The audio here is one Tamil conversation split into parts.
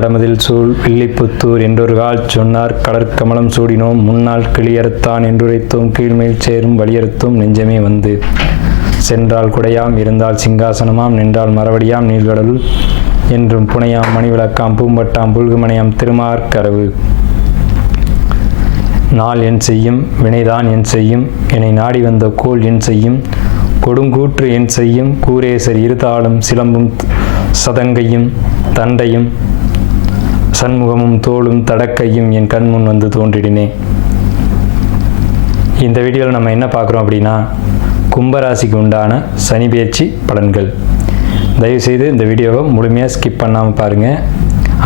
தடமதில் சூழ் வில்லிபுத்தூர் என்றொரு கால் சொன்னார் கடற்கமலம் சூடினோம் முன்னாள் கிளியறுத்தான் என்றுரைத்தோம் கீழ்மேல் சேரும் வலியறுத்தும் நெஞ்சமே வந்து சென்றால் குடையாம் இருந்தால் சிங்காசனமாம் நின்றால் மரவடியாம் நீள்கடலுள் என்றும் புனையாம் மணிவிளக்காம் பூம்பட்டாம் புல்குமனையாம் திருமார்கரவு நாள் என் செய்யும் வினைதான் என் செய்யும் என்னை நாடி வந்த கோள் என் செய்யும் கொடுங்கூற்று என் செய்யும் கூரேசர் இருதாளும் சிலம்பும் சதங்கையும் தண்டையும் சண்முகமும் தோளும் தடக்கையும் என் கண்முன் வந்து தோன்றிடினே. இந்த வீடியோவில் நம்ம என்ன பார்க்குறோம் அப்படின்னா கும்பராசிக்கு உண்டான சனி பெயர்ச்சி பலன்கள். தயவுசெய்து இந்த வீடியோவை முழுமையாக ஸ்கிப் பண்ணாமல் பாருங்கள்.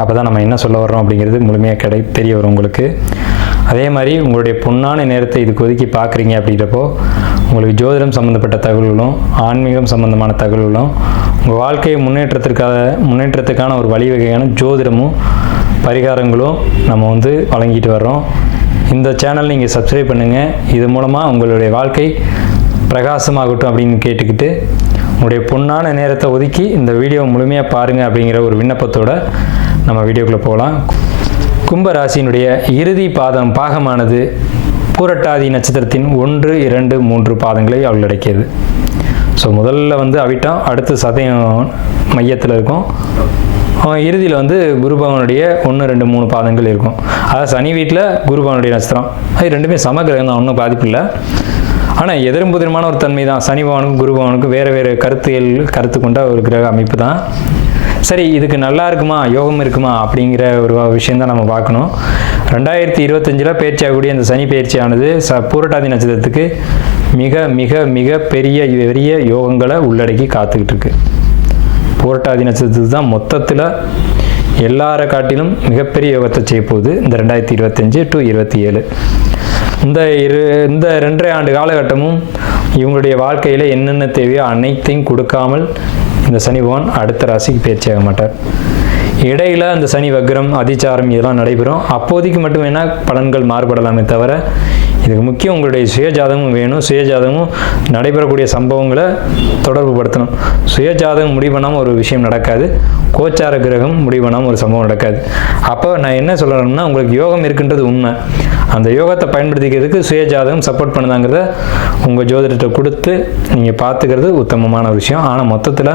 அப்போ தான் நம்ம என்ன சொல்ல வர்றோம் அப்படிங்கிறது முழுமையாக தெரிய வரும் உங்களுக்கு. அதே மாதிரி உங்களுடைய பொன்னான நேரத்தை இதுக்கு ஒதுக்கி பார்க்குறீங்க அப்படின்றப்போ உங்களுக்கு ஜோதிடம் சம்மந்தப்பட்ட தகவல்களும் ஆன்மீகம் சம்மந்தமான தகவல்களும் உங்கள் வாழ்க்கையை முன்னேற்றத்துக்கான ஒரு வழிவகையான ஜோதிடமும் பரிகாரங்களும் நம்ம வழங்கிட்டு வர்றோம். இந்த சேனல் நீங்கள் சப்ஸ்கிரைப் பண்ணுங்கள். இது மூலமாக உங்களுடைய வாழ்க்கை பிரகாசமாகட்டும் அப்படின்னு கேட்டுக்கிட்டு உங்களுடைய பொன்னான நேரத்தை ஒதுக்கி இந்த வீடியோவை முழுமையாக பாருங்கள் அப்படிங்கிற ஒரு விண்ணப்பத்தோடு நம்ம வீடியோக்குள்ளே போகலாம். கும்பராசியினுடைய இறுதி பாகமானது பூரட்டாதி நட்சத்திரத்தின் 1, 2, 3 பாதங்களை உள்ளடக்கியது. ஸோ முதல்ல அவிட்டம், அடுத்து சதயம் மையத்தில் இருக்கும். இறுதியில் குருபவனுடைய 1, 2, 3 பாதங்கள் இருக்கும். அதாவது சனி வீட்டில் குருபவனுடைய நட்சத்திரம், அது ரெண்டுமே சமகிரகம் தான், ஒன்றும் பாதிப்பு இல்லை. ஆனால் எதிர்புதிரமான ஒரு தன்மை தான். சனி பவனுக்கும் குரு பவனுக்கும் வேறு கருத்து கொண்ட ஒரு கிரக அமைப்பு தான். சரி, இதுக்கு நல்லா இருக்குமா, யோகம் இருக்குமா அப்படிங்கிற ஒரு விஷயந்தான் நம்ம பார்க்கணும். 2025 பயிற்சி ஆகக்கூடிய இந்த சனி பயிற்சியானது பூரட்டாதி நட்சத்திரத்துக்கு மிக மிக மிக பெரிய யோகங்களை உள்ளடக்கி காத்துக்கிட்டு இருக்கு. பூரட்டாதி நட்சத்திரத்துக்கு தான் மொத்தத்தில் எல்லார காட்டிலும் மிகப்பெரிய யோகத்தை செய்ய போகுது இந்த 2025 to 27. இந்த 2.5 ஆண்டு காலகட்டமும் இவங்களுடைய வாழ்க்கையில் என்னென்ன தேவையோ அனைத்தையும் கொடுக்காமல் இந்த சனி பகவான் அடுத்த ராசிக்கு பயிற்சியாக மாட்டார். இடையில் அந்த சனி வக்ரம், அதிச்சாரம் இதெல்லாம் நடைபெறும். அப்போதைக்கு மட்டும் என்ன பலன்கள் மாறுபடலாமே தவிர இதுக்கு முக்கியம் உங்களுடைய சுயஜாதகமும் வேணும். சுயஜாதகமும் நடைபெறக்கூடிய சம்பவங்களை தொடர்பு படுத்தணும். சுயஜாதகம் முடிவு பண்ணாமல் ஒரு விஷயம் நடக்காது. கோச்சார கிரகம் முடிவு பண்ணாமல் ஒரு சம்பவம் நடக்காது. அப்போ நான் என்ன சொல்கிறேன்னா, உங்களுக்கு யோகம் இருக்குன்றது உண்மை. அந்த யோகத்தை பயன்படுத்திக்கிறதுக்கு சுயஜாதகம் சப்போர்ட் பண்ணுதாங்கிறத உங்கள் ஜோதிடத்தை கொடுத்து நீங்கள் பார்த்துக்கிறது உத்தமமான விஷயம். ஆனால் மொத்தத்தில்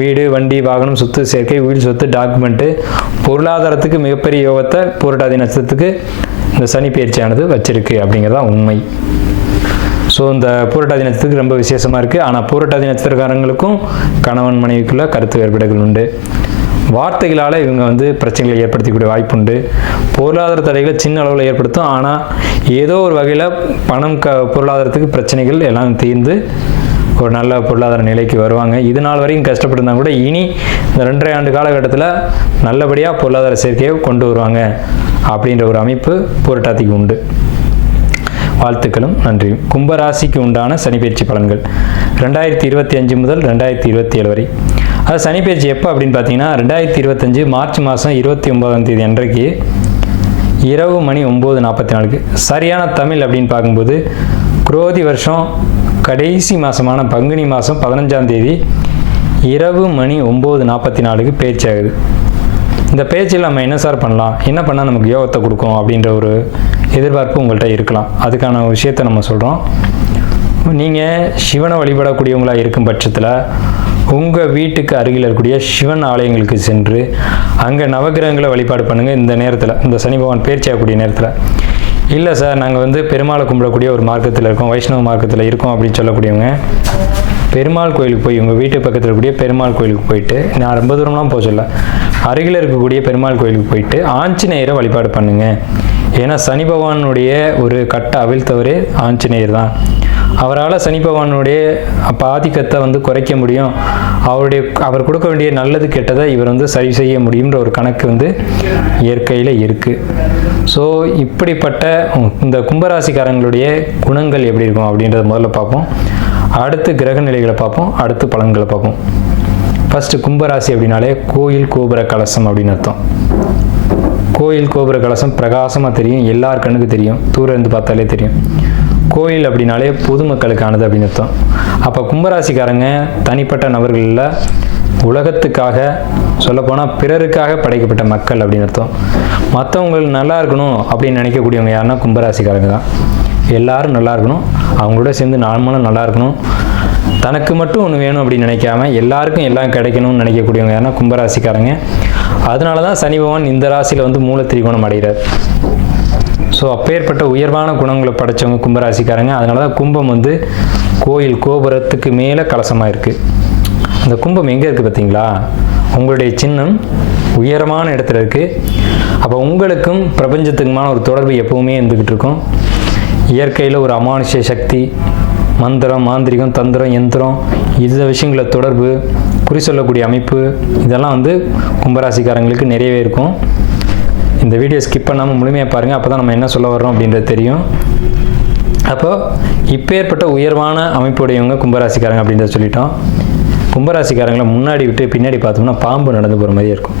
வீடு, வண்டி, வாகனம், சொத்து சேர்க்கை, வீடு, சொத்து, டாக்குமெண்ட்டு, பொருளாதாரத்துக்கு மிகப்பெரிய யோகத்தை பூரட்டாதி நட்சத்திரத்துக்கு இந்த சனி பயிற்சியானது வச்சிருக்கு அப்படிங்கிறதான் உண்மை. ஸோ இந்த பூரட்டாதி நட்சத்திரத்துக்கு ரொம்ப விசேஷமாக இருக்குது. ஆனால் பூரட்டாதி நட்சத்திரக்காரங்களுக்கும் கணவன் மனைவிக்குள்ள கருத்து வேறுபாடுகள் உண்டு. வார்த்தைகளால் இவங்க பிரச்சனைகளை ஏற்படுத்தக்கூடிய வாய்ப்புண்டு. பொருளாதார தடைகளை சின்ன அளவில் ஏற்படுத்தும். ஆனால் ஏதோ ஒரு வகையில் பணம் பொருளாதாரத்துக்கு பிரச்சனைகள் எல்லாம் தீர்ந்து ஒரு நல்ல பொருளாதார நிலைக்கு வருவாங்க. இது நாள் வரைக்கும் கஷ்டப்பட்டிருந்தாங்க கூட இனி இந்த 2.5 ஆண்டு காலகட்டத்தில் நல்லபடியாக பொருளாதார சேர்க்கையை கொண்டு வருவாங்க அப்படின்ற ஒரு அமைப்பு பூரட்டாதிக்கு உண்டு. வாழ்த்துக்களும் நன்றியும். கும்பராசிக்கு உண்டான சனிப்பெயர்ச்சி பலன்கள் 2025 முதல் 2027 வரை. அது சனிப்பெயர்ச்சி எப்போ அப்படின்னு பார்த்தீங்கன்னா 2025 மார்ச் மாதம் 29ஆம் தேதி அன்றைக்கு இரவு மணி 9:44. சரியான தமிழ் அப்படின்னு பார்க்கும்போது குரோதி வருஷம் கடைசி மாதமான பங்குனி மாதம் 15ஆம் தேதி இரவு மணி 9:44 பயிற்சி ஆகுது. இந்த பேச்சில் நம்ம என்ன சார் பண்ணலாம், என்ன பண்ணால் நமக்கு யோகத்தை கொடுக்கும் அப்படின்ற ஒரு எதிர்பார்ப்பு உங்கள்கிட்ட இருக்கலாம். அதுக்கான விஷயத்தை நம்ம சொல்கிறோம். நீங்கள் சிவனை வழிபடக்கூடியவங்களாக இருக்கும் பட்சத்தில் உங்கள் வீட்டுக்கு அருகில் இருக்கக்கூடிய சிவன் ஆலயங்களுக்கு சென்று அங்கே நவகிரகங்களை வழிபாடு பண்ணுங்கள். இந்த நேரத்தில், இந்த சனி பகவான் பயிற்சி ஆகக்கூடிய நேரத்தில். இல்லை சார், நாங்கள் பெருமாளை கும்பிடக்கூடிய ஒரு மார்க்கத்தில் இருக்கோம், வைஷ்ணவ மார்க்கத்தில் இருக்கோம் அப்படின்னு சொல்லக்கூடியவங்க பெருமாள் கோயிலுக்கு போய், உங்கள் வீட்டு பக்கத்தில் இருக்கக்கூடிய பெருமாள் கோயிலுக்கு போயிட்டு, நான் ரொம்ப தூரம்லாம் போக சொல்ல, அருகில் இருக்கக்கூடிய பெருமாள் கோயிலுக்கு போயிட்டு ஆஞ்சநேயரை வழிபாடு பண்ணுங்கள். ஏன்னா சனி பகவானுடைய ஒரு கட்ட அவிழ்த்தவரே ஆஞ்சநேயர் தான். அவரால் சனி பகவானுடைய ஆதிக்கத்தை குறைக்க முடியும். அவர் கொடுக்க வேண்டிய நல்லது கெட்டதை இவர் சரி செய்ய முடியுன்ற ஒரு கணக்கு இயற்கையில் இருக்குது. ஸோ இப்படிப்பட்ட இந்த கும்பராசிக்காரங்களுடைய குணங்கள் எப்படி இருக்கும் அப்படின்றத முதல்ல பார்ப்போம். அடுத்து கிரக நிலைகளை பார்ப்போம். அடுத்து பலன்களை பார்ப்போம். ஃபர்ஸ்ட் கும்பராசி அப்படின்னாலே கோயில் கோபுர கலசம் அப்படின்னு அர்த்தம். கோயில் கோபுர கலசம் பிரகாசமாக தெரியும், எல்லார் கண்ணுக்கு தெரியும், தூரம் இருந்து பார்த்தாலே தெரியும். கோயில் அப்படின்னாலே பொதுமக்களுக்கானது அப்படின்னு அர்த்தம். அப்போ கும்பராசிக்காரங்க தனிப்பட்ட நபர்களில் உலகத்துக்காக, சொல்லப்போனால் பிறருக்காக படைக்கப்பட்ட மக்கள் அப்படின்னு அர்த்தம். மற்றவங்களுக்கு நல்லா இருக்கணும் அப்படின்னு நினைக்கக்கூடியவங்க யாருன்னா கும்பராசிக்காரங்க தான். எல்லாரும் நல்லா இருக்கணும், அவங்களோட சேர்ந்து நாமளும் நல்லா இருக்கணும், தனக்கு மட்டும் ஒன்று வேணும் அப்படின்னு நினைக்காம எல்லாருக்கும் எல்லாம் கிடைக்கணும்னு நினைக்கக்கூடியவங்க யாருன்னா கும்பராசிக்காரங்க. அதனால தான் சனி பகவான் இந்த ராசியில் வந்து மூல திரிகோணம் அடைகிறார். ஸோ அப்பேற்பட்ட உயர்வான குணங்களை படைத்தவங்க கும்பராசிக்காரங்க. அதனால தான் கும்பம் வந்து கோயில் கோபுரத்துக்கு மேலே கலசமாக இருக்குது. அந்த கும்பம் எங்கே இருக்குது பார்த்தீங்களா? உங்களுடைய சின்னம் உயரமான இடத்துல இருக்குது. அப்போ உங்களுக்கும் பிரபஞ்சத்துக்குமான ஒரு தொடர்பு எப்பவுமே இருந்துக்கிட்டு இருக்கும். இயற்கையில் ஒரு அமானுஷ்ய சக்தி, மந்திரம், மாந்திரிகம், தந்திரம், யந்திரம், இந்த விஷயங்கள தொடர்பு, குறி சொல்லக்கூடிய அமைப்பு, இதெல்லாம் வந்து கும்பராசிக்காரங்களுக்கு நிறையவே இருக்கும். இந்த வீடியோ ஸ்கிப் பண்ணாமல் முழுமையாக பாருங்கள். அப்போ தான் நம்ம என்ன சொல்ல வர்றோம் அப்படின்றது தெரியும். அப்போது இப்பேற்பட்ட உயர்வான அமைப்புடையவங்க கும்பராசிக்காரங்க அப்படின்றத சொல்லிட்டோம். கும்பராசிக்காரங்களை முன்னாடி விட்டு பின்னாடி பார்த்தோம்னா பாம்பு நடந்து போகிற மாதிரியே இருக்கும்.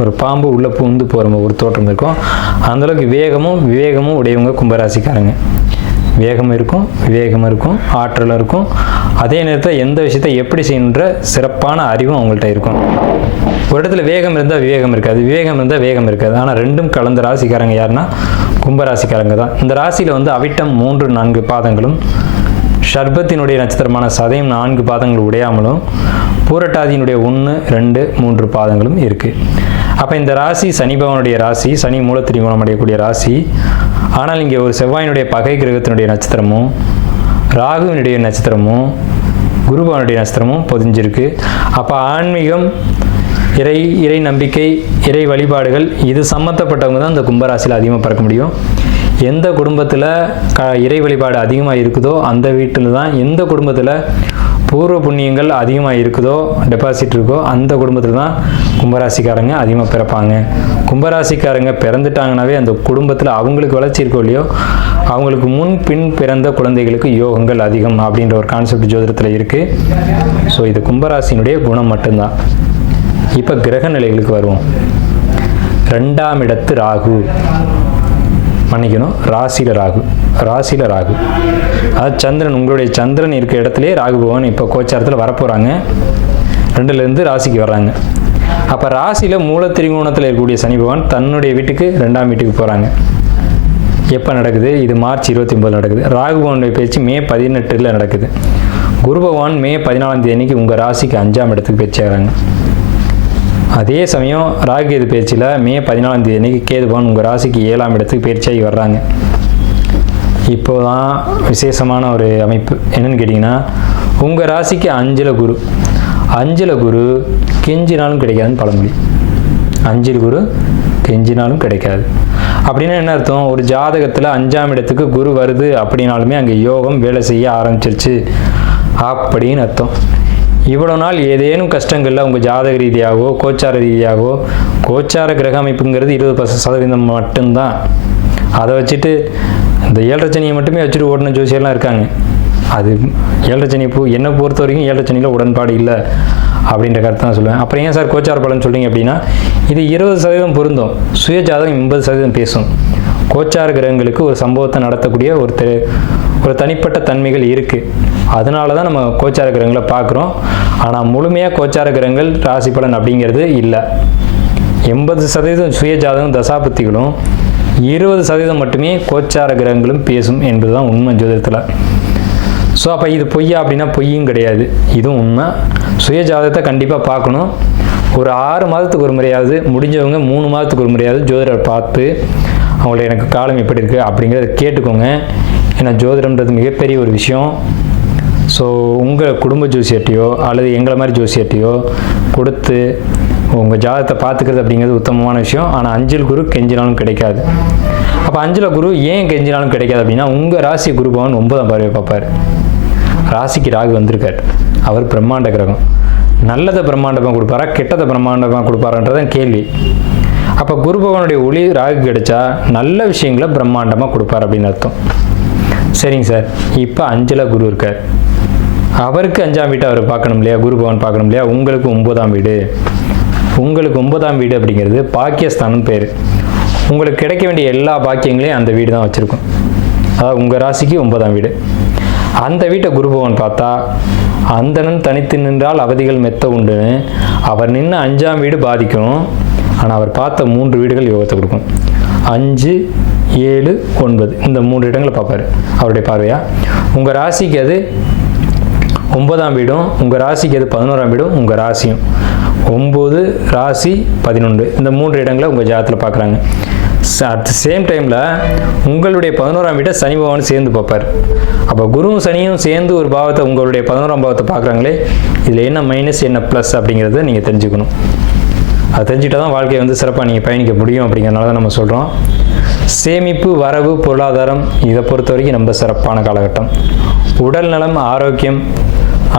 ஒரு பாம்பு உள்ளே பூந்து போகிற ஒரு தோற்றம் இருக்கும். அந்தளவுக்கு விவேகமும் உடையவங்க கும்பராசிக்காரங்க. வேகம் இருக்கும், விவேகம் இருக்கும், ஆற்றலும் இருக்கும். அதே நேரத்தில் எந்த விஷயத்தை எப்படி செய்யணுன்ற சிறப்பான அறிவும் அவங்கள்ட்ட இருக்கும். ஒரு இடத்துல வேகம் இருந்தால் விவேகம் இருக்காது, விவேகம் இருந்தால் வேகம் இருக்காது. ஆனால் ரெண்டும் கலந்த ராசிக்காரங்க யாருன்னா கும்பராசிக்காரங்க தான். இந்த ராசியில் வந்து அவிட்டம் 3-4 பாதங்களும், ஷர்பத்தினுடைய நட்சத்திரமான சதயம் 4 பாதங்கள் உடையாமலும், பூரட்டாதியினுடைய 1-2-3 பாதங்களும் இருக்குது. அப்போ இந்த ராசி சனி பகவானுடைய ராசி, சனி மூல திரிகோணம் அடையக்கூடிய ராசி. ஆனால் இங்கே ஒரு செவ்வாயினுடைய பகை கிரகத்தினுடைய நட்சத்திரமும், ராகுவினுடைய நட்சத்திரமும், குரு பகவானுடைய நட்சத்திரமும் பொதிஞ்சிருக்கு. அப்போ ஆன்மீகம், இறை நம்பிக்கை, இறை வழிபாடுகள், இது சம்மந்தப்பட்டவங்க தான் இந்த கும்பராசியில் அதிகமாக பார்க்க முடியும். எந்த குடும்பத்தில் இறை வழிபாடு அதிகமாக இருக்குதோ அந்த வீட்டில் தான், எந்த குடும்பத்தில் பூர்வ புண்ணியங்கள் அதிகமாக இருக்குதோ, டெபாசிட் இருக்கோ, அந்த குடும்பத்தில் தான் கும்பராசிக்காரங்க அதிகமாக பிறப்பாங்க. கும்பராசிக்காரங்க பிறந்துட்டாங்கனாவே அந்த குடும்பத்தில் அவங்களுக்கு வளர்ச்சி இருக்கோ இல்லையோ, அவங்களுக்கு முன் பின் பிறந்த குழந்தைகளுக்கு யோகங்கள் அதிகம் அப்படின்ற ஒரு கான்செப்ட் ஜோதிடத்தில் இருக்குது. ஸோ இது கும்பராசினுடைய குணம் மட்டும்தான். இப்போ கிரக நிலைகளுக்கு வருவோம். 2ஆம் இடத்து ராகு, மன்னிக்கணும், ராசியில் ராகு. அதாவது சந்திரன், உங்களுடைய சந்திரன் இருக்க இடத்துலேயே ராகு பகவான் இப்போ கோச்சாரத்தில் வரப்போகிறாங்க. 2லேருந்து ராசிக்கு வர்றாங்க. அப்போ ராசியில் மூல திரிகோணத்தில் இருக்கக்கூடிய சனி பகவான் தன்னுடைய வீட்டுக்கு 2ஆம் வீட்டுக்கு போகிறாங்க. எப்போ நடக்குது? இது மார்ச் 29 நடக்குது. ராகு பகவானுடைய பேச்சு மே 18 நடக்குது. குரு பகவான் மே 14 தேதிக்கு உங்கள் ராசிக்கு 5ஆம் இடத்துக்கு பேச்சாகிறாங்க. அதே சமயம் ராகுகேது பேச்சில் மே 14 தேதிக்கு கேது பகவான் உங்கள் ராசிக்கு 7ஆம் இடத்துக்கு பயிற்சியாகி வர்றாங்க. இப்போதான் விசேஷமான ஒரு அமைப்பு என்னன்னு கேட்டிங்கன்னா, உங்கள் ராசிக்கு 5ல் குரு கெஞ்சினாலும் கிடைக்காதுன்னு பழமொழி. 5ல் குரு கெஞ்சினாலும் கிடைக்காது அப்படின்னா என்ன அர்த்தம்? ஒரு ஜாதகத்தில் 5ஆம் இடத்துக்கு குரு வருது அப்படின்னாலுமே அங்கே யோகம் வேலை செய்ய ஆரம்பிச்சிருச்சு அப்படின்னு அர்த்தம். இவ்வளோ நாள் ஏதேனும் கஷ்டங்களில் உங்கள் ஜாதக ரீதியாகவோ கோச்சார ரீதியாகவோ, கோச்சார கிரக அமைப்புங்கிறது 20% மட்டும்தான். அதை வச்சுட்டு இந்த 7.5 சனியை மட்டுமே வச்சுட்டு ஓடின ஜோசியெல்லாம் இருக்காங்க. அது 7.5 சனி என்னை பொறுத்த வரைக்கும் 7.5 சனியில் உடன்பாடு இல்லை அப்படின்ற கருத்து தான் சொல்லுவேன். அப்புறம் ஏன் சார் கோச்சார பலன் சொல்கிறீங்க அப்படின்னா, இது 20% பொருந்தும், சுய ஜாதகம் 80% பேசும். கோச்சார கிரகங்களுக்கு ஒரு சம்பவத்தை நடத்தக்கூடிய ஒரு தனிப்பட்ட தன்மைகள் இருக்குது. அதனால தான் நம்ம கோச்சார கிரகங்களை பார்க்குறோம். ஆனால் முழுமையாக கோச்சார கிரகங்கள் ராசி பலன் அப்படிங்கிறது இல்லை. 80% சுய ஜாதகம் தசாபத்திகளும் 20% மட்டுமே கோச்சார கிரகங்களும் பேசும் என்பது தான் உண்மை ஜோதிடத்தில். ஸோ அப்போ இது பொய்யா அப்படின்னா பொய்யும் கிடையாது, இதுவும் உண்மை. சுய ஜாதகத்தை கண்டிப்பாக பார்க்கணும். ஒரு 6 மாதத்துக்கு ஒரு முறையாவது, முடிஞ்சவங்க 3 மாதத்துக்கு ஒரு முறையாவது ஜோதிடரை பார்த்து அவங்கள எனக்கு காலம் எப்படி இருக்குது அப்படிங்கிறத கேட்டுக்கோங்க. ஏன்னா ஜோதிடம்ன்றது மிகப்பெரிய ஒரு விஷயம். ஸோ உங்கள் குடும்ப ஜோசியர்ட்டையோ அல்லது எங்களை மாதிரி ஜோசியர்ட்டையோ கொடுத்து உங்கள் ஜாதகத்தை பார்த்துக்கிறது அப்படிங்கிறது உத்தமமான விஷயம். ஆனால் 5ல் குரு கெஞ்சினாலும் கிடைக்காது. அப்போ 5ல் குரு ஏன் கெஞ்சினாலும் கிடைக்காது அப்படின்னா, உங்கள் ராசி குரு பகவான் 9ஆம் பார்வையை பார்ப்பார். ராசிக்கு ராகு வந்திருக்கார். அவர் பிரம்மாண்ட கிரகம். நல்லதை பிரம்மாண்டமாக கொடுப்பாரா, கெட்டதை பிரம்மாண்டமாக கொடுப்பாரான்றதான் கேள்வி. அப்போ குரு பகவானுடைய ஒளி ராகு கிடைச்சா நல்ல விஷயங்களை பிரம்மாண்டமாக கொடுப்பார் அப்படின்னு அர்த்தம். சரிங்க சார், இப்போ 5ல் குரு இருக்கார். அவருக்கு 5ஆம் வீட்டை அவர் பார்க்கணும் இல்லையா, குரு பகவான் பார்க்கணும் இல்லையா. உங்களுக்கு 9ஆம் வீடு. உங்களுக்கு 9ஆம் வீடு அப்படிங்கிறது பாக்கியஸ்தானம் பேர். உங்களுக்கு கிடைக்க வேண்டிய எல்லா பாக்கியங்களையும் அந்த வீடு தான் வச்சுருக்கும். அதாவது உங்கள் ராசிக்கு 9ஆம் வீடு. அந்த வீட்டை குரு பகவான் பார்த்தா அந்தணன் தனித்து நின்றால் அவதிகள் மெத்த உண்டுன்னு அவர் நின்று 5ஆம் வீடு பாதிக்கும். ஆனால் அவர் பார்த்த 3 வீடுகள் யோகத்தை கொடுக்கும். 5, 7, 9 இந்த 3 இடங்களை பார்ப்பார் அவருடைய பார்வையா. உங்கள் ராசிக்கு அது 9ஆம் வீடும், உங்கள் ராசிக்கு அது 11ஆம் வீடும், உங்கள் ராசியும் 9 ராசி 11 இந்த 3 இடங்களை உங்கள் ஜாதகத்தில் பார்க்குறாங்க. அட் த சேம் டைமில் உங்களுடைய 11ஆம் வீட்டை சனி பகவான் சேர்ந்து பார்ப்பார். அப்போ குருவும் சனியும் சேர்ந்து ஒரு பாவத்தை உங்களுடைய 11ஆம் பாவத்தை பார்க்குறாங்களே, இதில் என்ன மைனஸ் என்ன ப்ளஸ் அப்படிங்கிறத நீங்கள் தெரிஞ்சுக்கணும். அதை தெரிஞ்சுக்கிட்டால் தான் வாழ்க்கையை வந்து சிறப்பாக நீங்கள் பயணிக்க முடியும். அப்படிங்கிறனால தான் நம்ம சொல்கிறோம். சேமிப்பு, வரவு, பொருளாதாரம் இதை பொறுத்த வரைக்கும் ரொம்ப சிறப்பான காலகட்டம். உடல் நலம், ஆரோக்கியம்,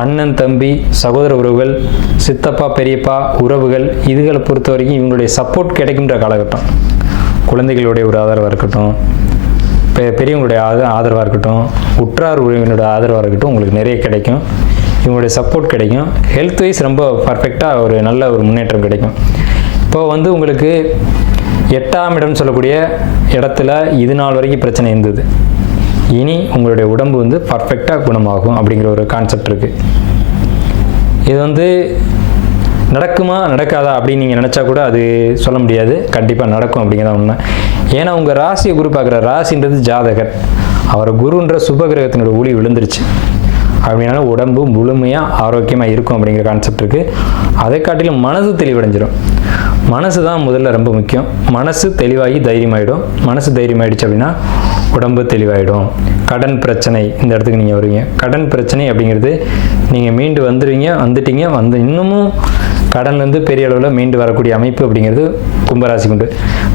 அண்ணன் தம்பி சகோதர உறவுகள், சித்தப்பா பெரியப்பா உறவுகள் இதுகளை பொறுத்த வரைக்கும் இவங்களுடைய சப்போர்ட் கிடைக்கின்ற காலகட்டம். குழந்தைகளுடைய ஒரு ஆதரவாக இருக்கட்டும், பெரியவங்களுடைய ஆதரவாக இருக்கட்டும், உற்றார் உறவினருடைய ஆதரவாக இருக்கட்டும், உங்களுக்கு நிறைய கிடைக்கும். இவங்களுடைய சப்போர்ட் கிடைக்கும். ஹெல்த் வைஸ் ரொம்ப பர்ஃபெக்டாக ஒரு நல்ல ஒரு முன்னேற்றம் கிடைக்கும். இப்போ வந்து உங்களுக்கு 8ஆம் இடம் சொல்லக்கூடிய இடத்துல இது நாள் வரைக்கும் பிரச்சனை இருந்தது. இனி உங்களுடைய உடம்பு வந்து பர்ஃபெக்டாக குணமாகும் அப்படிங்கிற ஒரு கான்செப்ட் இருக்குது. இது வந்து நடக்குமா நடக்காதா அப்படின்னு நீங்கள் நினச்சா கூட அது சொல்ல முடியாது. கண்டிப்பாக நடக்கும் அப்படிங்கிறத உண்மை. ஏன்னா உங்கள் ராசியை குரு பார்க்குற ராசின்றது ஜாதகர், அவர் குருன்ற சுபகிரகத்தினோட ஒளி விழுந்துருச்சு அப்படின்னால உடம்பு முழுமையாக ஆரோக்கியமாக இருக்கும் அப்படிங்கிற கான்செப்ட் இருக்குது. அதை காட்டிலும் மனசு தெளிவடைஞ்சிடும். மனசு தான் முதல்ல ரொம்ப முக்கியம். மனசு தெளிவாகி தைரியமாயிடும். மனசு தைரியமாயிடுச்சு அப்படின்னா உடம்பு தெளிவாயிடும். கடன் பிரச்சனை இந்த இடத்துக்கு நீங்கள் வருவீங்க. கடன் பிரச்சனை அப்படிங்கிறது நீங்கள் மீண்டு வந்துட்டீங்க இன்னமும் கடன்லேருந்து பெரிய அளவில் மீண்டு வரக்கூடிய அமைப்பு அப்படிங்கிறது கும்பராசிக்கு உண்டு.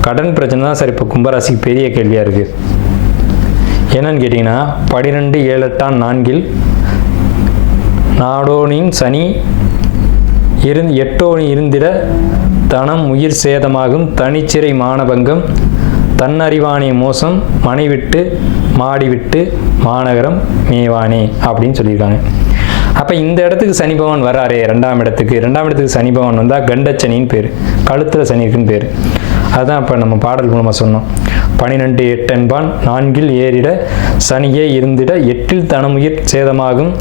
கடன் பிரச்சனை தான் சார் இப்போ கும்பராசிக்கு பெரிய கேள்வியாக இருக்குது. என்னன்னு கேட்டிங்கன்னா 12, 7, 8, 4 நாடோனின் சனி 8 இருந்திட தனம் உயிர் சேதமாகும், தனிச்சிறை மானபங்கம், தன்னறிவானே மோசம், மனை விட்டு மாடி விட்டு மாநகரம் மேவானே அப்படின்னு சொல்லியிருக்காங்க. அப்போ இந்த இடத்துக்கு சனி பகவான் வராரே 2ஆம் இடத்துக்கு சனி பகவான் வந்தால் கண்டச்சனின்னு பேர், கழுத்தில் சனி இருக்குன்னு பேர். அதுதான் இப்போ நம்ம பாடல் மூலமாக சொன்னோம். 12, 8 என்பான் 4 ஏறிட சனியே இருந்திட 8 தனமுயிர் சேதமாகும்,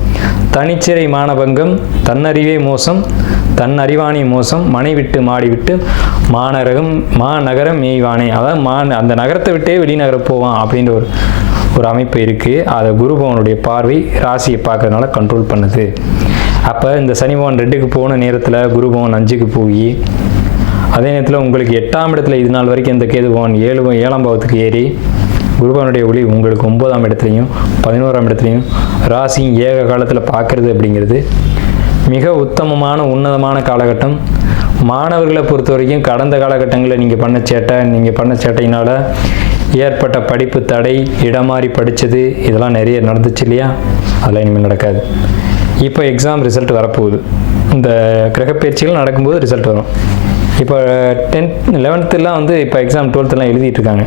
தனிச்சிறை மானபங்கம், தன்னறிவே மோசம், தன்னறிவானே மோசம், மனை விட்டு மாடி விட்டு மாநகரம் மேய்வானே. அதாவது அந்த நகரத்தை விட்டே வெளிநகர போவான் அப்படின்ற ஒரு அமைப்பு இருக்குது. அதை குரு பகவானுடைய பார்வை ராசியை பார்க்கறதுனால கண்ட்ரோல் பண்ணுது. அப்போ இந்த சனி பகவான் 2க்கு போன நேரத்தில் குரு பகவான் 5க்கு போய், அதே நேரத்தில் உங்களுக்கு 8ஆம் இடத்துல இது நாள் வரைக்கும் இந்த கேது பகவான் 7ஆம் பாவத்துக்கு ஏறி குரு பகவானுடைய ஒளி உங்களுக்கு 9ஆம் இடத்துலையும் 11ஆம் இடத்துலையும் ராசியும் ஏக காலத்தில் பார்க்கறது அப்படிங்கிறது மிக உத்தமமான உன்னதமான காலகட்டம். மாணவர்களை பொறுத்த வரைக்கும் கடந்த காலகட்டங்களில் நீங்கள் பண்ண சேட்டையினால் ஏற்பட்ட படிப்பு தடை, இடமாறி படித்தது இதெல்லாம் நிறைய நடந்துச்சு இல்லையா? அதெல்லாம் இனிமேல் நடக்காது. இப்போ எக்ஸாம் ரிசல்ட் வரப்போகுது. இந்த கிரகப்பயிற்சிகள் நடக்கும்போது ரிசல்ட் வரும். இப்போ 10th 11th வந்து இப்போ எக்ஸாம் 12th எழுதிட்டு இருக்காங்க.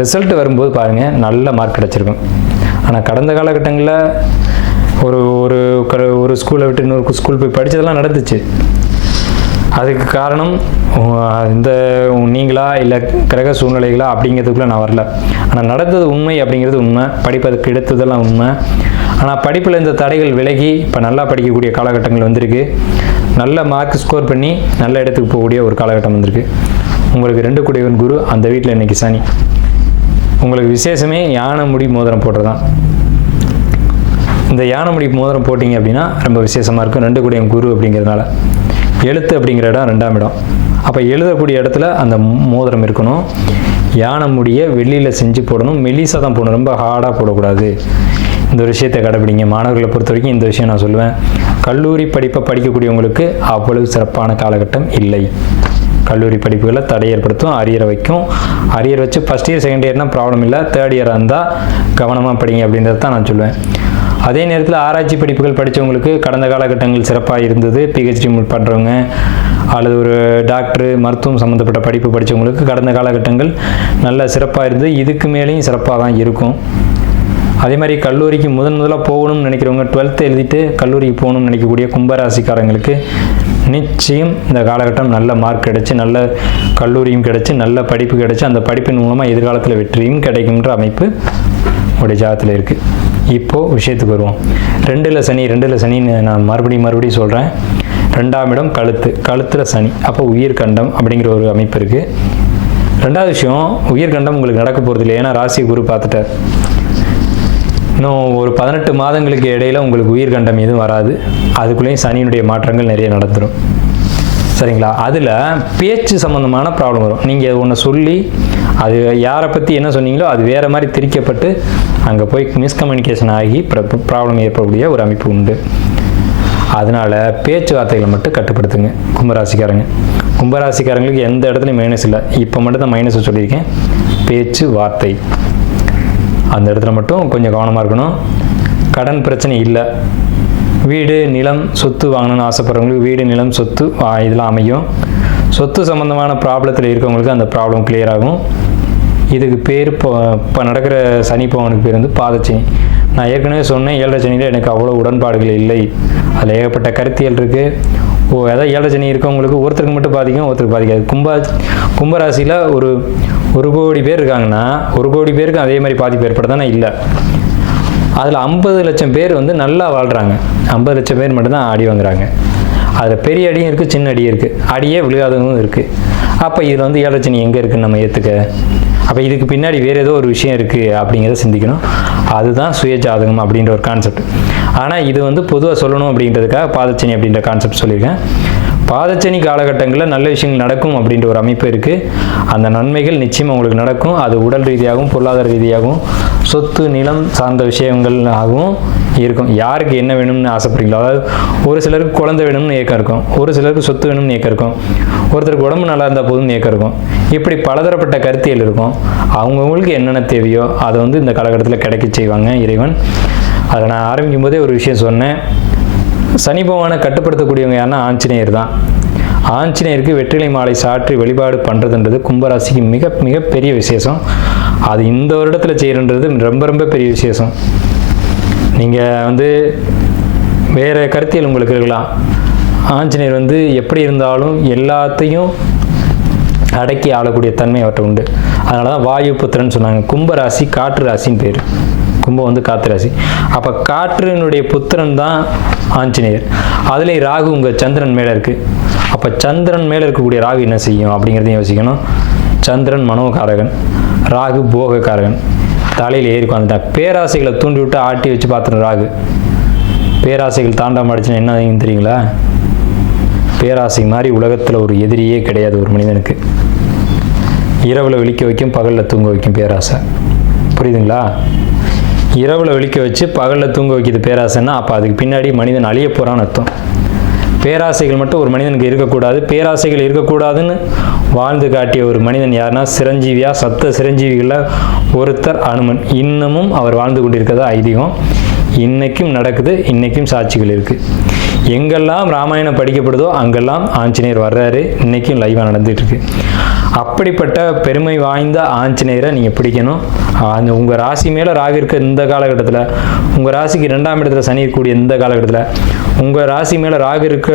ரிசல்ட் வரும்போது பாருங்கள் நல்ல மார்க் கிடச்சிருக்கும். ஆனால் கடந்த காலகட்டங்களில் ஒரு ஸ்கூலை விட்டு இன்னொரு ஸ்கூல் போய் படித்ததெல்லாம் நடந்துச்சு. அதுக்கு காரணம் இந்த நீங்களா இல்லை கிரக சூழ்நிலைகளா அப்படிங்கிறதுக்குள்ளே நான் வரல. ஆனால் நடந்தது உண்மை அப்படிங்கிறது உண்மை. படிப்பு அதுக்கு எடுத்ததெல்லாம் உண்மை. ஆனால் படிப்பில் இந்த தடைகள் விலகி இப்போ நல்லா படிக்கக்கூடிய காலகட்டங்கள் வந்திருக்கு. நல்ல மார்க் ஸ்கோர் பண்ணி நல்ல இடத்துக்கு போகக்கூடிய ஒரு காலகட்டம் வந்திருக்கு. உங்களுக்கு 2 கூடியவன் குரு, அந்த வீட்டில் இன்றைக்கி சனி. உங்களுக்கு விசேஷமே யானை முடி மோதிரம் போடுறதான். இந்த யானை முடி மோதிரம் போட்டிங்க அப்படின்னா ரொம்ப விசேஷமாக இருக்கும். 2 கூடியவன் குரு அப்படிங்கிறதுனால. எழுத்து அப்படிங்கிற இடம் 2ஆம் இடம். அப்போ எழுதக்கூடிய இடத்துல அந்த மோதிரம் இருக்கணும். யானை முடியை வெள்ளியில் செஞ்சு போடணும். மெலிசாக தான் போடணும், ரொம்ப ஹார்டாக போடக்கூடாது. இந்த ஒரு விஷயத்தை கடைப்பிடிங்க. மாணவர்களை பொறுத்த வரைக்கும் இந்த விஷயம் நான் சொல்லுவேன். கல்லூரி படிப்பை படிக்கக்கூடியவங்களுக்கு அவ்வளவு சிறப்பான காலகட்டம் இல்லை. கல்லூரி படிப்புகளை தடை ஏற்படுத்தும், அரியரை வைக்கும். அரியர் வச்சு ஃபஸ்ட் இயர் செகண்ட் இயர்னால் ப்ராப்ளம் இல்லை, தேர்ட் இயராக இருந்தால் கவனமாக படிங்க அப்படின்றது தான் நான் சொல்லுவேன். அதே நேரத்தில் ஆராய்ச்சி படிப்புகள் படித்தவங்களுக்கு கடந்த காலகட்டங்கள் சிறப்பாக இருந்தது. பிஹெச்டி பண்ணுறவங்க அல்லது ஒரு டாக்டர் மருத்துவம் சம்மந்தப்பட்ட படிப்பு படித்தவங்களுக்கு கடந்த காலகட்டங்கள் நல்ல சிறப்பாக இருந்தது. இதுக்கு மேலேயும் சிறப்பாக தான் இருக்கும். அதே மாதிரி கல்லூரிக்கு முதலாக போகணும்னு நினைக்கிறவங்க 12th எழுதிட்டு கல்லூரிக்கு போகணும்னு நினைக்கக்கூடிய கும்பராசிக்காரங்களுக்கு நிச்சயம் இந்த காலகட்டம் நல்ல மார்க் கிடைச்சி, நல்ல கல்லூரியும் கிடைச்சி, நல்ல படிப்பு கிடைச்சி, அந்த படிப்பின் மூலமாக எதிர்காலத்தில் வெற்றியும் கிடைக்கும்ன்ற அமைப்பு உடைய ஜாதகத்தில் இருக்குது. இப்போது விஷயத்துக்கு வருவோம். 2ல் சனின்னு நான் மறுபடியும் சொல்கிறேன். 2ஆம் இடம் கழுத்தில் சனி, அப்போ உயிர்கண்டம் அப்படிங்கிற ஒரு அமைப்பு இருக்குது. 2வது விஷயம், உயிர்கண்டம் உங்களுக்கு நடக்க போகிறது இல்லை, ஏன்னா ராசி குரு பார்த்துட்டார். இன்னும் ஒரு 18 மாதங்களுக்கு இடையில் உங்களுக்கு உயிர்கண்டம் எதுவும் வராது. அதுக்குள்ளேயும் சனியினுடைய மாற்றங்கள் நிறைய நடந்துடும். சரிங்களா? அதில் பேச்சு சம்மந்தமான ப்ராப்ளம் வரும். நீங்கள் ஒன்று சொல்லி அது யாரை பற்றி என்ன சொன்னீங்களோ அது வேறு மாதிரி திரிக்கப்பட்டு அங்கே போய் மிஸ்கம்யூனிகேஷன் ஆகி ப்ராப்ளம் ஏற்படக்கூடிய ஒரு அமைப்பு உண்டு. அதனால் பேச்சுவார்த்தைகளை மட்டும் கட்டுப்படுத்துங்க கும்பராசிக்காரங்களுக்கு எந்த இடத்துலையும் மைனஸ் இல்லை. இப்போ மட்டும் தான் மைனஸ் சொல்லியிருக்கேன். பேச்சு வார்த்தை அந்த இடத்துல மட்டும் கொஞ்சம் கவனமாக இருக்கணும். கடன் பிரச்சனை இல்லை. வீடு நிலம் சொத்து வாங்கணும்னு ஆசைப்படுறவங்களுக்கு வீடு நிலம் சொத்து இதெல்லாம் அமையும். சொத்து சம்மந்தமான ப்ராப்ளத்தில் இருக்கவங்களுக்கு அந்த ப்ராப்ளம் கிளியர் ஆகும். இதுக்கு பேர் இப்போ நடக்கிற சனி பவனுக்கு பேர் வந்து பாதச்சனி. நான் ஏற்கனவே சொன்னேன், 7ரை சனியில் எனக்கு அவ்வளோ உடன்பாடுகள் இல்லை. அதில் ஏகப்பட்ட கருத்தியல் இருக்குது. ஏதாவது 7ரை சனி இருக்கவங்களுக்கு ஒருத்தருக்கு மட்டும் பாதிக்கும், ஒருத்தருக்கு பாதிக்காது. கும்பராசியில் ஒரு கோடி பேர் இருக்காங்கன்னா 1 கோடி பேருக்கு அதே மாதிரி பாதிப்பு ஏற்படுதானே? இல்லை. அதில் 50 லட்சம் பேர் வந்து நல்லா வாழ்கிறாங்க. 50 லட்சம் பேர் மட்டும்தான் அடி வாங்குறாங்க. அதில் பெரிய அடியும் இருக்குது, சின்ன அடியும் இருக்குது, அடியே விழுகாதவங்களும் இருக்குது. அப்போ இதில் வந்து 7ரை சனி எங்கே இருக்குதுன்னு நம்ம ஏற்றுக்க? அப்போ இதுக்கு பின்னாடி வேறு ஏதோ ஒரு விஷயம் இருக்குது அப்படிங்கிறத சிந்திக்கணும். அதுதான் சுய ஜாதகம் அப்படின்ற ஒரு கான்செப்ட். ஆனால் இது வந்து பொதுவாக சொல்லணும் அப்படின்றதுக்காக பாதச்சனி அப்படின்ற கான்செப்ட் சொல்லியிருக்கேன். பாதச்சனி காலகட்டங்களில் நல்ல விஷயங்கள் நடக்கும் அப்படின்ற ஒரு அமைப்பு இருக்குது. அந்த நன்மைகள் நிச்சயமாக உங்களுக்கு நடக்கும். அது உடல் ரீதியாகவும் பொருளாதார ரீதியாகவும் சொத்து நிலம் சார்ந்த விஷயங்களாகவும் இருக்கும். யாருக்கு என்ன வேணும்னு ஆசைப்படுறீங்களோ, அதாவது ஒரு சிலருக்கு குழந்தை வேணும்னு ஏக்கம் இருக்கும், ஒரு சிலருக்கு சொத்து வேணும்னு ஏக்கம் இருக்கும், ஒருத்தருக்கு உடம்பு நல்லா இருந்தால் போதும்னு ஏக்கம் இருக்கும். இப்படி பலதரப்பட்ட கருத்தியல் இருக்கும். அவங்கவுங்களுக்கு என்னென்ன தேவையோ அதை வந்து இந்த காலகட்டத்தில் கிடைக்க செய்வாங்க இறைவன். அதை நான் ஆரம்பிக்கும் போதே ஒரு விஷயம் சொன்னேன். சனி பகவானை கட்டுப்படுத்தக்கூடியவங்க யாருன்னா ஆஞ்சநேயர் தான். ஆஞ்சநேயருக்கு வெற்றிலை மாலை சாற்றி வழிபாடு பண்ணுறதுன்றது கும்பராசிக்கு மிக மிக பெரிய விசேஷம். அது இந்த வருடத்தில் செய்கிறன்றது ரொம்ப ரொம்ப பெரிய விசேஷம். நீங்கள் வந்து வேறு கருத்தியல் உங்களுக்கு இருக்கலாம். ஆஞ்சநேயர் வந்து எப்படி இருந்தாலும் எல்லாத்தையும் அடக்கி ஆளக்கூடிய தன்மை அவர்கிட்ட உண்டு. அதனால தான் வாயு புத்திரன்னு சொன்னாங்க. கும்பராசி காற்று ராசின்னு பேர். கும்பம் வந்து காற்று ராசி. அப்போ காற்றினுடைய புத்திரன் தான் ஆஞ்சநேயர். அதுலேயும் ராகு உங்கள் சந்திரன் மேலே இருக்குது. அப்போ சந்திரன் மேலே இருக்கக்கூடிய ராகு என்ன செய்யும் அப்படிங்கிறதையும் யோசிக்கணும். சந்திரன் மனோகாரகன், ராகு போகக்காரகன். தலையில் ஏறி உட்காந்துட்டான். பேராசைகளை தூண்டி விட்டு ஆட்டி வச்சு பார்த்துட்டு ராகு பேராசைகள் தாண்டாம அடிச்சுன்னா என்ன ஆகுதுன்னு தெரியுங்களா? பேராசை மாதிரி உலகத்தில் ஒரு எதிரியே கிடையாது ஒரு மனிதனுக்கு. இரவில் விழிக்க வைக்கும், பகலில் தூங்க வைக்கும் பேராசை. புரியுதுங்களா? இரவில் விழிக்க வச்சு பகலில் தூங்க வைக்கிது பேராசைன்னா அப்போ அதுக்கு பின்னாடி மனிதன் அழிய போகிறான்னு அர்த்தம். பேராசைகள் மட்டும் ஒரு மனிதனுக்கு இருக்கக்கூடாது. பேராசைகள் இருக்கக்கூடாதுன்னு வாழ்ந்து காட்டிய ஒரு மனிதன் யாருன்னா சிரஞ்சீவியா, சப்த சிரஞ்சீவிகளில் ஒருத்தர் அனுமன். இன்னமும் அவர் வாழ்ந்து கொண்டிருக்கிறதா ஐதீகம். இன்னைக்கும் நடக்குது, இன்னைக்கும் சாட்சிகள் இருக்குது. எங்கெல்லாம் ராமாயணம் படிக்கப்படுதோ அங்கெல்லாம் ஆஞ்சநேயர் வர்றாரு. இன்னைக்கும் லைவாக நடந்துகிட்ருக்கு. அப்படிப்பட்ட பெருமை வாய்ந்த ஆஞ்சநேயரை நீங்கள் பிடிக்கணும். அந்த உங்கள் ராசி மேலே ராகு இருக்க இந்த காலகட்டத்தில், உங்கள் ராசிக்கு 2ஆம் இடத்துல சனி இருக்கக்கூடிய இந்த காலகட்டத்தில், உங்கள் ராசி மேலே ராகு இருக்க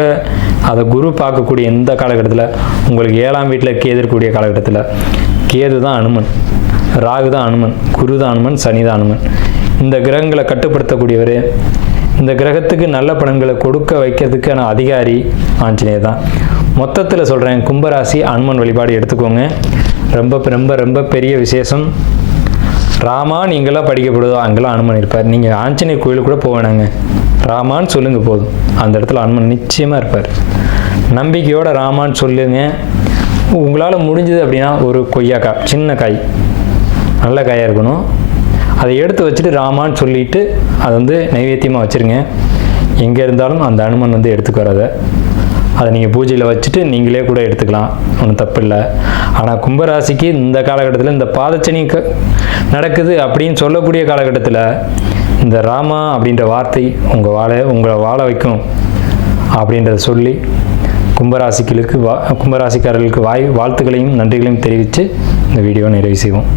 அதை குரு பார்க்கக்கூடிய இந்த காலகட்டத்தில், உங்களுக்கு 7ஆம் வீட்டில் கேது இருக்கக்கூடிய காலகட்டத்தில், கேது தான் அனுமன், ராகு தான் அனுமன், குரு தான் அனுமன், சனி தான் அனுமன். இந்த கிரகங்களை கட்டுப்படுத்தக்கூடியவர். இந்த கிரகத்துக்கு நல்ல பலன்களை கொடுக்க வைக்கிறதுக்கான அதிகாரி ஆஞ்சநேயர் தான். மொத்தத்தில் சொல்கிறேன், கும்பராசி அனுமன் வழிபாடு எடுத்துக்கோங்க. ரொம்ப ரொம்ப ரொம்ப பெரிய விசேஷம். ராமான் எங்கெல்லாம் படிக்கப்படுதோ அங்கெல்லாம் அனுமன் இருப்பார். நீங்கள் ஆஞ்சநேயர் கோயிலுக்கு கூட போக வேணாங்க, ராமான்னு சொல்லுங்கள் போதும், அந்த இடத்துல அனுமன் நிச்சயமாக இருப்பார். நம்பிக்கையோட ராமான்னு சொல்லுங்க. உங்களால் முடிஞ்சது அப்படின்னா ஒரு கொய்யாக்காய், சின்ன காய், நல்ல காயாக இருக்கணும், அதை எடுத்து வச்சுட்டு ராமான்னு சொல்லிவிட்டு அதை வந்து நைவேத்தியமாக வச்சுருங்க. எங்கே இருந்தாலும் அந்த அனுமன் வந்து எடுத்துக்கு வராத. அதை நீங்கள் பூஜையில் வச்சுட்டு நீங்களே கூட எடுத்துக்கலாம், ஒன்றும் தப்பு இல்லை. ஆனால் கும்பராசிக்கு இந்த காலகட்டத்தில் இந்த பாதச்சனி நடக்குது அப்படின்னு சொல்லக்கூடிய காலகட்டத்தில் இந்த ராமா அப்படின்ற வார்த்தை உங்களை வாழ வைக்கும் அப்படின்றத சொல்லி கும்பராசிக்காரர்களுக்கு வாழ்த்துக்களையும் நன்றிகளையும் தெரிவித்து இந்த வீடியோவை நிறைவு செய்வோம்.